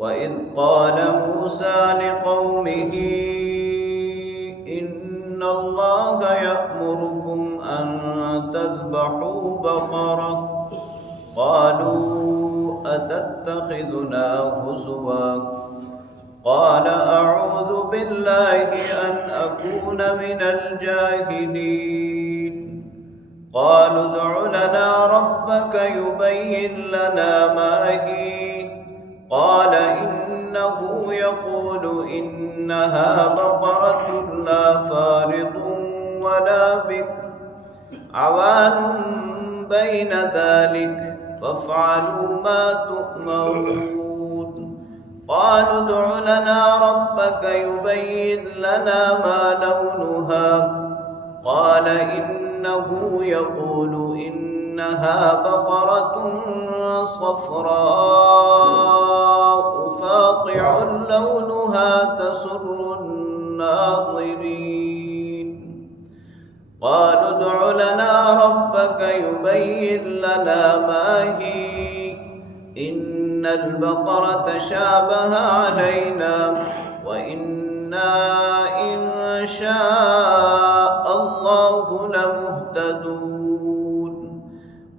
وَإِذْ قَالَ مُوسَى لِقَوْمِهِ إِنَّ اللَّهَ يَأْمُرُكُمْ أَن تَذْبَحُوا بَقَرَةً قَالُوا أَتَتَّخِذُنَا هُزُوًا قَالَ أَعُوذُ بِاللَّهِ أَنْ أَكُونَ مِنَ الْجَاهِلِينَ قَالُوا ادْعُ لَنَا رَبَّكَ يُبَيِّن لَّنَا مَا هِيَ قال إنه يقول إنها بقرة لا فارض ولا بكر عوان بين ذلك فافعلوا ما تؤمرون قالوا ادع لنا ربك يبين لنا ما لونها قال إنه يقول إنها بقرة صفراء فاقع لونها تسر الناظرين قالوا ادع لنا ربك يبين لنا ما هي إن البقرة شابه علينا وإنا إن شاء الله لمهتدون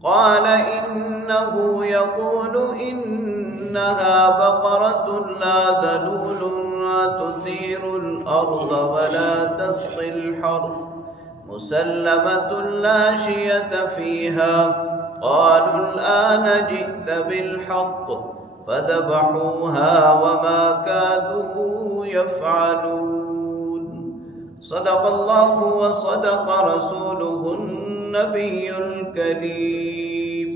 قال إنه يقول إنها بقرة لا ذلول تثير الأرض ولا تسقي الحرث مسلمة لا شية فيها قالوا الآن جئت بالحق فذبحوها وما كادوا يفعلون صدق الله وصدق رسوله النبی الکریم۔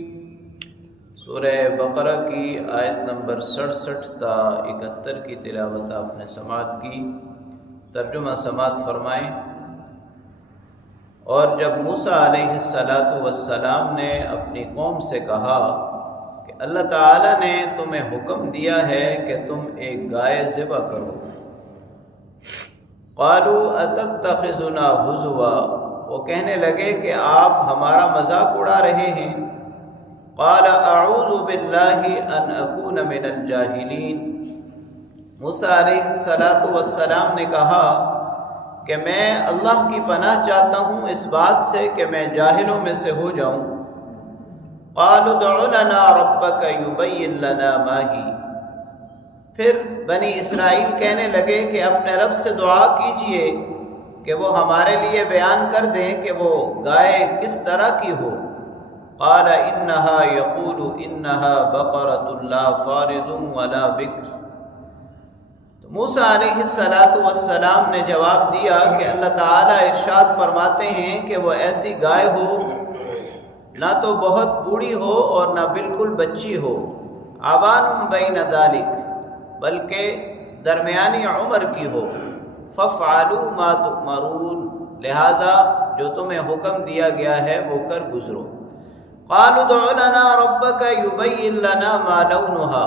سورہ بقرہ کی آیت نمبر 67 تا 71 کی تلاوت آپ نے سماعت کی۔ ترجمہ سماعت فرمائیں۔ اور جب موسیٰ علیہ السلام نے اپنی قوم سے کہا کہ اللہ تعالیٰ نے تمہیں حکم دیا ہے کہ تم ایک گائے ذبح کرو، قالوا اتتخذنا ہزوا، وہ کہنے لگے کہ آپ ہمارا مذاق اڑا رہے ہیں۔ قال اعوذ باللہ ان اکون من الجاہلین، موسیٰ علیہ السلام نے کہا کہ میں اللہ کی پناہ چاہتا ہوں اس بات سے کہ میں جاہلوں میں سے ہو جاؤں۔ قالوا ادع لنا ربک یبین لنا ما ہی، پھر بنی اسرائیل کہنے لگے کہ اپنے رب سے دعا کیجئے کہ وہ ہمارے لیے بیان کر دیں کہ وہ گائے کس طرح کی ہو۔ قال انہا یقول انہا بقرۃ لا فارض ولا بکر، تو موسیٰ علیہ السلام نے جواب دیا کہ اللہ تعالیٰ ارشاد فرماتے ہیں کہ وہ ایسی گائے ہو نہ تو بہت بوڑھی ہو اور نہ بالکل بچی ہو، عوان بین ذالک، بلکہ درمیانی عمر کی ہو، فَافْعَلُوا مَا تُؤْمَرُونَ، لہذا جو تمہیں حکم دیا گیا ہے وہ کر گزرو۔ قَالُوا ادْعُ لَنَا رَبَّكَ يُبَيِّن لَّنَا مَا لَوْنُهَا،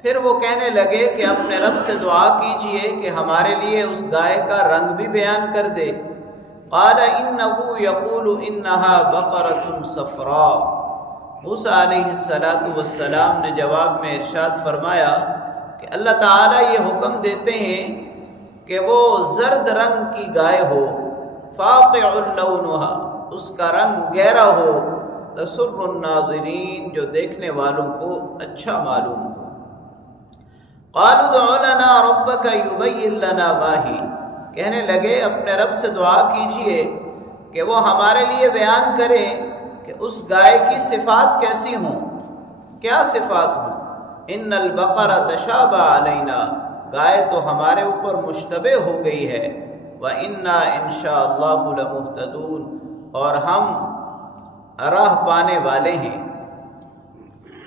پھر وہ کہنے لگے کہ اپنے رب سے دعا کیجئے کہ ہمارے لیے اس گائے کا رنگ بھی بیان کر دے۔ قَالَ إِنَّهُ يَقُولُ إِنَّهَا بَقَرَةٌ صَفْرَاءُ، موسیٰ علیہ السلام نے جواب میں ارشاد فرمایا کہ اللہ تعالیٰ یہ حکم دیتے ہیں کہ وہ زرد رنگ کی گائے ہو، فاقع لونہا، اس کا رنگ گہرا ہو، تسر الناظرین، جو دیکھنے والوں کو اچھا معلوم ہو۔ قالوا ادع لنا ربک یبین لنا ما ہی، کہنے لگے اپنے رب سے دعا کیجئے کہ وہ ہمارے لیے بیان کریں کہ اس گائے کی صفات کیسی ہوں، کیا صفات ہوں۔ ان البقرہ تشابہ علینا، گائے تو ہمارے اوپر مشتبہ ہو گئی ہے، وَإِنَّا إِن شَاءَ اللَّهُ لَمُهْتَدُونَ، اور ہم راہ پانے والے ہیں۔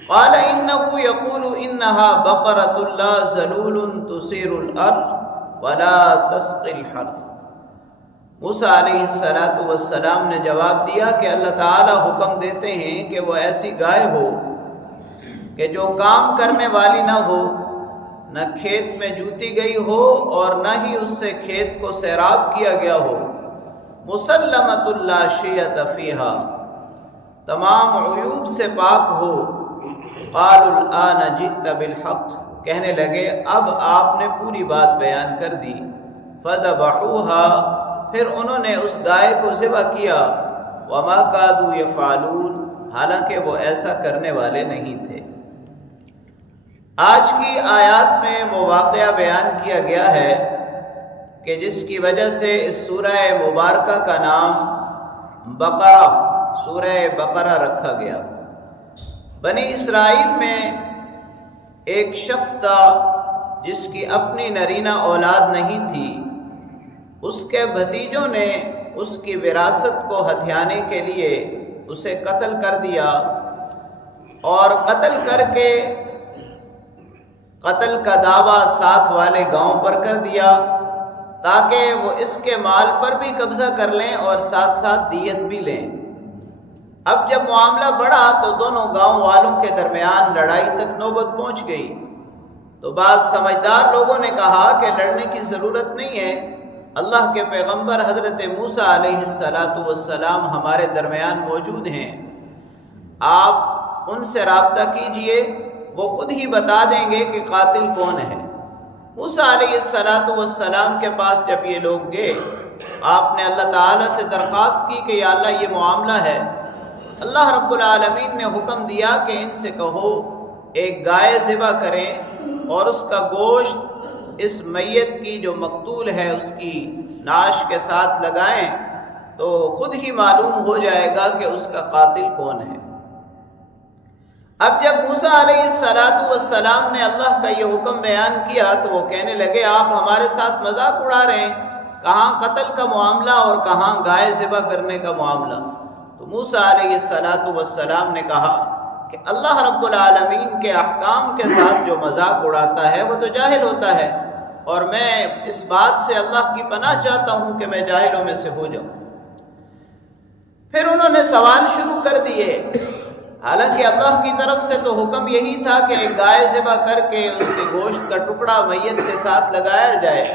قَالَ إِنَّهُ يَقُولُ إِنَّهَا بَقَرَةٌ لَا ذَلُولٌ تُثِيرُ الْأَرْضَ وَلَا تَسْقِي الْحَرْثَ، موسیٰ علیہ السلام نے جواب دیا کہ اللہ تعالیٰ حکم دیتے ہیں کہ وہ ایسی گائے ہو کہ جو کام کرنے والی نہ ہو، نہ کھیت میں جوتی گئی ہو اور نہ ہی اس سے کھیت کو سیراب کیا گیا ہو، مسلمۃ لا شیۃ فیہا، تمام عیوب سے پاک ہو۔ قالوا الآن جئت بالحق، کہنے لگے اب آپ نے پوری بات بیان کر دی۔ فذبحوها، پھر انہوں نے اس گائے کو ذبح کیا۔ وما کادوا یفعلون، حالانکہ وہ ایسا کرنے والے نہیں تھے۔ آج کی آیات میں وہ واقعہ بیان کیا گیا ہے کہ جس کی وجہ سے اس سورہ مبارکہ کا نام بقرہ، سورہ بقرہ رکھا گیا۔ بنی اسرائیل میں ایک شخص تھا جس کی اپنی نرینہ اولاد نہیں تھی۔ اس کے بھتیجوں نے اس کی وراثت کو ہتھیانے کے لیے اسے قتل کر دیا، اور قتل کر کے قتل کا دعویٰ ساتھ والے گاؤں پر کر دیا تاکہ وہ اس کے مال پر بھی قبضہ کر لیں اور ساتھ ساتھ دیت بھی لیں۔ اب جب معاملہ بڑھا تو دونوں گاؤں والوں کے درمیان لڑائی تک نوبت پہنچ گئی۔ تو بعض سمجھدار لوگوں نے کہا کہ لڑنے کی ضرورت نہیں ہے، اللہ کے پیغمبر حضرت موسیٰ علیہ السلام ہمارے درمیان موجود ہیں، آپ ان سے رابطہ کیجئے، وہ خود ہی بتا دیں گے کہ قاتل کون ہے۔ موسیٰ علیہ السلام کے پاس جب یہ لوگ گئے، آپ نے اللہ تعالیٰ سے درخواست کی کہ یا اللہ یہ معاملہ ہے۔ اللہ رب العالمین نے حکم دیا کہ ان سے کہو ایک گائے ذبح کریں اور اس کا گوشت اس میت کی جو مقتول ہے اس کی ناش کے ساتھ لگائیں، تو خود ہی معلوم ہو جائے گا کہ اس کا قاتل کون ہے۔ اب جب موسیٰ علیہ السلام نے اللہ کا یہ حکم بیان کیا تو وہ کہنے لگے آپ ہمارے ساتھ مذاق اڑا رہے ہیں، کہاں قتل کا معاملہ اور کہاں گائے ذبح کرنے کا معاملہ۔ تو موسیٰ علیہ السلام نے کہا کہ اللہ رب العالمین کے احکام کے ساتھ جو مذاق اڑاتا ہے وہ تو جاہل ہوتا ہے، اور میں اس بات سے اللہ کی پناہ چاہتا ہوں کہ میں جاہلوں میں سے ہو جاؤں۔ پھر انہوں نے سوال شروع کر دیے، حالانکہ اللہ کی طرف سے تو حکم یہی تھا کہ ایک گائے ذبح کر کے اس کے گوشت کا ٹکڑا میت کے ساتھ لگایا جائے۔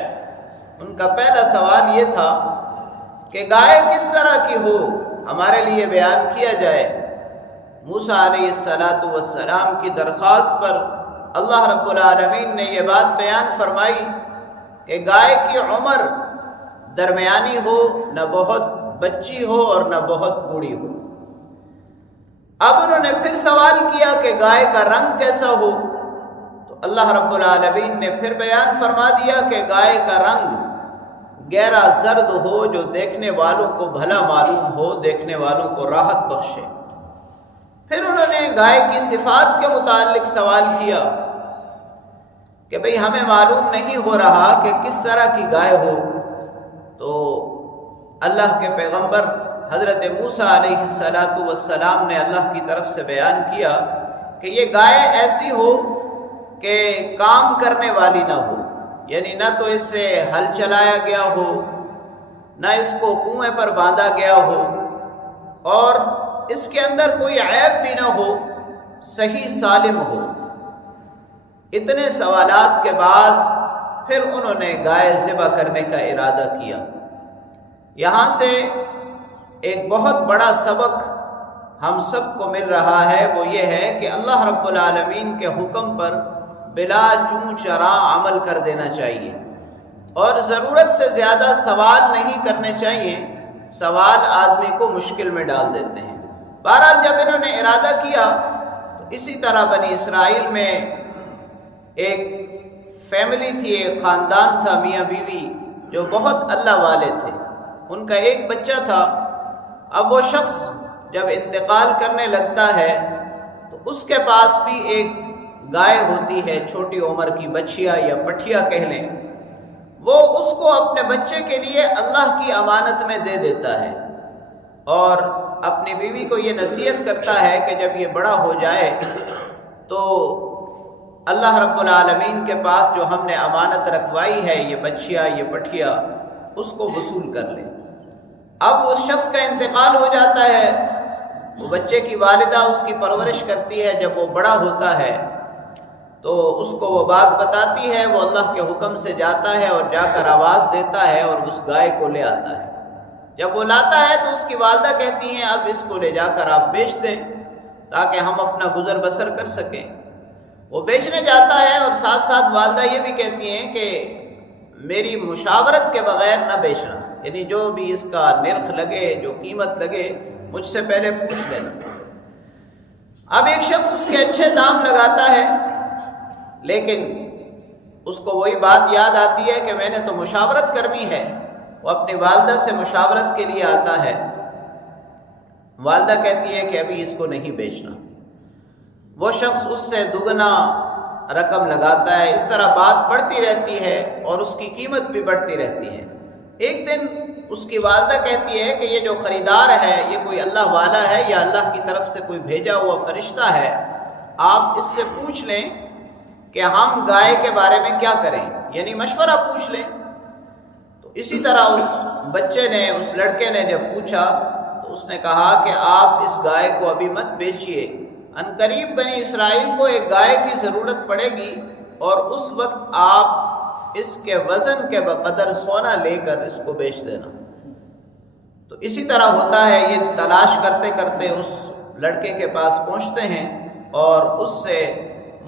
ان کا پہلا سوال یہ تھا کہ گائے کس طرح کی ہو، ہمارے لیے بیان کیا جائے۔ موسیٰ علیہ السلام کی درخواست پر اللہ رب العالمین نے یہ بات بیان فرمائی کہ گائے کی عمر درمیانی ہو، نہ بہت بچی ہو اور نہ بہت بوڑھی ہو۔ اب انہوں نے پھر سوال کیا کہ گائے کا رنگ کیسا ہو، تو اللہ رب العالمین نے پھر بیان فرما دیا کہ گائے کا رنگ گہرا زرد ہو، جو دیکھنے والوں کو بھلا معلوم ہو، دیکھنے والوں کو راحت بخشے۔ پھر انہوں نے گائے کی صفات کے متعلق سوال کیا کہ بھئی ہمیں معلوم نہیں ہو رہا کہ کس طرح کی گائے ہو۔ تو اللہ کے پیغمبر حضرت موسیٰ علیہ السلام نے اللہ کی طرف سے بیان کیا کہ یہ گائے ایسی ہو کہ کام کرنے والی نہ ہو، یعنی نہ تو اس سے ہل چلایا گیا ہو، نہ اس کو کنویں پر باندھا گیا ہو، اور اس کے اندر کوئی عیب بھی نہ ہو، صحیح سالم ہو۔ اتنے سوالات کے بعد پھر انہوں نے گائے ذبح کرنے کا ارادہ کیا۔ یہاں سے ایک بہت بڑا سبق ہم سب کو مل رہا ہے، وہ یہ ہے کہ اللہ رب العالمین کے حکم پر بلا چوں چراں عمل کر دینا چاہیے، اور ضرورت سے زیادہ سوال نہیں کرنے چاہیے، سوال آدمی کو مشکل میں ڈال دیتے ہیں۔ بہرحال جب انہوں نے ارادہ کیا تو اسی طرح بنی اسرائیل میں ایک فیملی تھی، ایک خاندان تھا، میاں بیوی جو بہت اللہ والے تھے۔ ان کا ایک بچہ تھا۔ اب وہ شخص جب انتقال کرنے لگتا ہے تو اس کے پاس بھی ایک گائے ہوتی ہے، چھوٹی عمر کی بچیا یا پٹھیا کہہ لیں، وہ اس کو اپنے بچے کے لیے اللہ کی امانت میں دے دیتا ہے، اور اپنی بیوی کو یہ نصیحت کرتا ہے کہ جب یہ بڑا ہو جائے تو اللہ رب العالمین کے پاس جو ہم نے امانت رکھوائی ہے، یہ بچیا یہ پٹھیا، اس کو وصول کر لے۔ اب اس شخص کا انتقال ہو جاتا ہے، وہ بچے کی والدہ اس کی پرورش کرتی ہے، جب وہ بڑا ہوتا ہے تو اس کو وہ بات بتاتی ہے، وہ اللہ کے حکم سے جاتا ہے اور جا کر آواز دیتا ہے اور اس گائے کو لے آتا ہے۔ جب وہ لاتا ہے تو اس کی والدہ کہتی ہیں اب اس کو لے جا کر آپ بیچ دیں تاکہ ہم اپنا گزر بسر کر سکیں۔ وہ بیچنے جاتا ہے اور ساتھ ساتھ والدہ یہ بھی کہتی ہیں کہ میری مشاورت کے بغیر نہ بیچنا، یعنی جو بھی اس کا نرخ لگے، جو قیمت لگے، مجھ سے پہلے پوچھ لینا۔ اب ایک شخص اس کے اچھے دام لگاتا ہے، لیکن اس کو وہی بات یاد آتی ہے کہ میں نے تو مشاورت کرنی ہے۔ وہ اپنی والدہ سے مشاورت کے لیے آتا ہے، والدہ کہتی ہے کہ ابھی اس کو نہیں بیچنا۔ وہ شخص اس سے دگنا رقم لگاتا ہے، اس طرح بات بڑھتی رہتی ہے اور اس کی قیمت بھی بڑھتی رہتی ہے۔ ایک دن اس کی والدہ کہتی ہے کہ یہ جو خریدار ہے یہ کوئی اللہ والا ہے یا اللہ کی طرف سے کوئی بھیجا ہوا فرشتہ ہے، آپ اس سے پوچھ لیں کہ ہم گائے کے بارے میں کیا کریں، یعنی مشورہ پوچھ لیں۔ تو اسی طرح اس بچے نے، اس لڑکے نے جب پوچھا تو اس نے کہا کہ آپ اس گائے کو ابھی مت بیچیے، عنقریب بنی اسرائیل کو ایک گائے کی ضرورت پڑے گی اور اس وقت آپ اس کے وزن کے بقدر سونا لے کر اس کو بیچ دینا۔ تو اسی طرح ہوتا ہے، یہ تلاش کرتے کرتے اس لڑکے کے پاس پہنچتے ہیں اور اس سے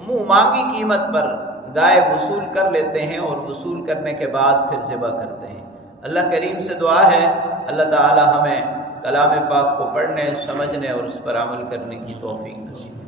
منہ مانگی قیمت پر گائے وصول کر لیتے ہیں، اور وصول کرنے کے بعد پھر ذبح کرتے ہیں۔ اللہ کریم سے دعا ہے اللہ تعالی ہمیں کلام پاک کو پڑھنے، سمجھنے اور اس پر عمل کرنے کی توفیق نصیب